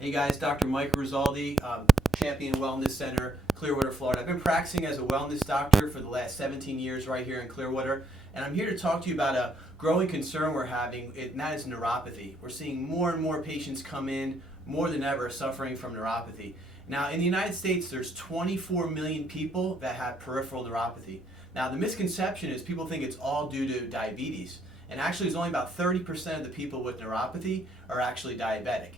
Hey guys, Dr. Mike Rizaldi, Champion Wellness Center, Clearwater, Florida. I've been practicing as a wellness doctor for the last 17 years right here in Clearwater, and I'm here to talk to you about a growing concern we're having, and that is neuropathy. We're seeing more and more patients come in, more than ever, suffering from neuropathy. Now, in the United States, there's 24 million people that have peripheral neuropathy. Now, the misconception is people think it's all due to diabetes, and actually it's only about 30% of the people with neuropathy are actually diabetic.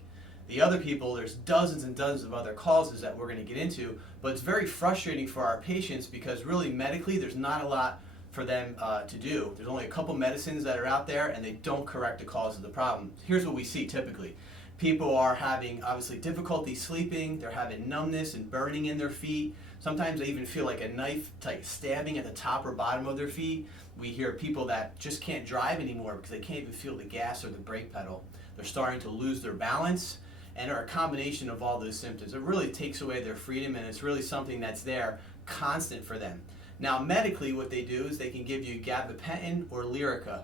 The other people, there's dozens and dozens of other causes that we're going to get into, but it's very frustrating for our patients because really medically there's not a lot for them to do. There's only a couple medicines that are out there and they don't correct the cause of the problem. Here's what we see typically. People are having obviously difficulty sleeping, they're having numbness and burning in their feet. Sometimes they even feel like a knife type stabbing at the top or bottom of their feet. We hear people that just can't drive anymore because they can't even feel the gas or the brake pedal. They're starting to lose their balance, and are a combination of all those symptoms. It really takes away their freedom, and it's really something that's there constant for them. Now medically what they do is they can give you gabapentin or Lyrica,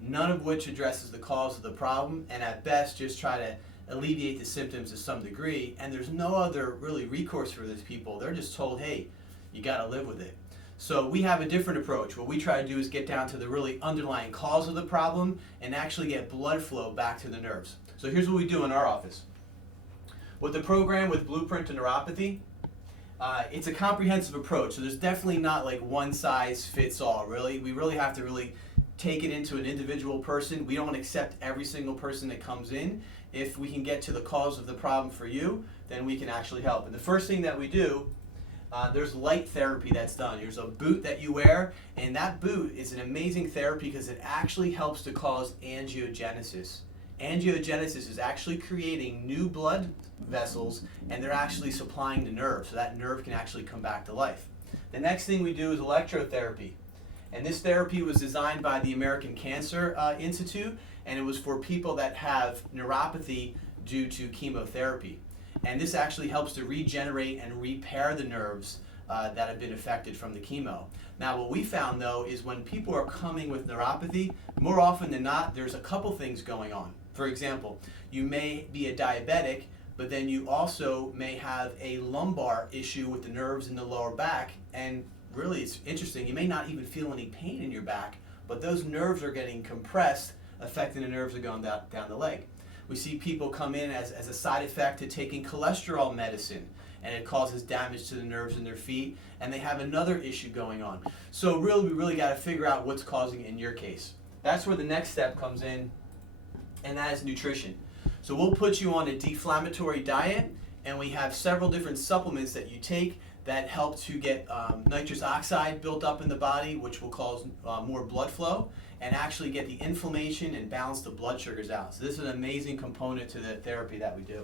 none of which addresses the cause of the problem, and at best just try to alleviate the symptoms to some degree, and there's no other really recourse for these people. They're just told, hey, you gotta live with it. So we have a different approach. What we try to do is get down to the really underlying cause of the problem and actually get blood flow back to the nerves. So here's what we do in our office. With the program with Blueprint to Neuropathy, it's a comprehensive approach. So there's definitely not like one size fits all, really. We really have to really take it into an individual person. We don't accept every single person that comes in. If we can get to the cause of the problem for you, then we can actually help. And the first thing that we do, there's light therapy that's done. There's a boot that you wear, and that boot is an amazing therapy because it actually helps to cause angiogenesis. Angiogenesis is actually creating new blood vessels, and they're actually supplying the nerve, so that nerve can actually come back to life. The next thing we do is electrotherapy, and this therapy was designed by the American Cancer Institute, and it was for people that have neuropathy due to chemotherapy. And this actually helps to regenerate and repair the nerves that have been affected from the chemo. Now what we found though is when people are coming with neuropathy, more often than not, there's a couple things going on. For example, you may be a diabetic, but then you also may have a lumbar issue with the nerves in the lower back, and really it's interesting, you may not even feel any pain in your back, but those nerves are getting compressed, affecting the nerves that are going down the leg. We see people come in as a side effect to taking cholesterol medicine, and it causes damage to the nerves in their feet, and they have another issue going on. So really, we really got to figure out what's causing it in your case. That's where the next step comes in, and that is nutrition. So we'll put you on a deflammatory diet, and we have several different supplements that you take that help to get nitrous oxide built up in the body, which will cause more blood flow, and actually get the inflammation and balance the blood sugars out. So this is an amazing component to the therapy that we do.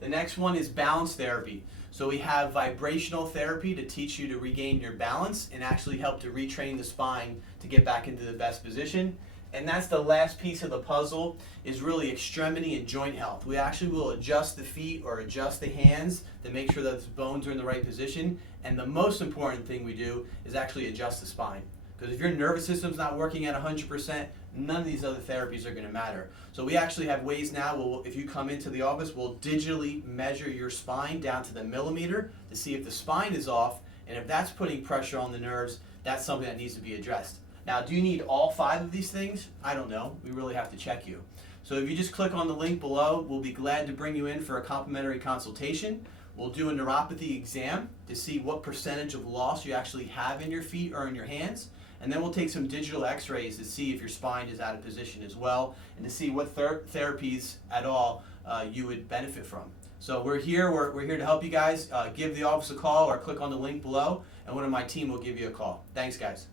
The next one is balance therapy. So we have vibrational therapy to teach you to regain your balance and actually help to retrain the spine to get back into the best position. And that's the last piece of the puzzle, is really extremity and joint health. We actually will adjust the feet or adjust the hands to make sure that the bones are in the right position. And the most important thing we do is actually adjust the spine. Because if your nervous system's not working at 100%, none of these other therapies are going to matter. So we actually have ways now, if you come into the office, we'll digitally measure your spine down to the millimeter to see if the spine is off, and if that's putting pressure on the nerves, that's something that needs to be addressed. Now, do you need all 5 of these things? I don't know. We really have to check you. So if you just click on the link below, we'll be glad to bring you in for a complimentary consultation. We'll do a neuropathy exam to see what percentage of loss you actually have in your feet or in your hands. And then we'll take some digital x-rays to see if your spine is out of position as well, and to see what therapies at all you would benefit from. So we're here to help you guys. Give the office a call or click on the link below, and one of my team will give you a call. Thanks, guys.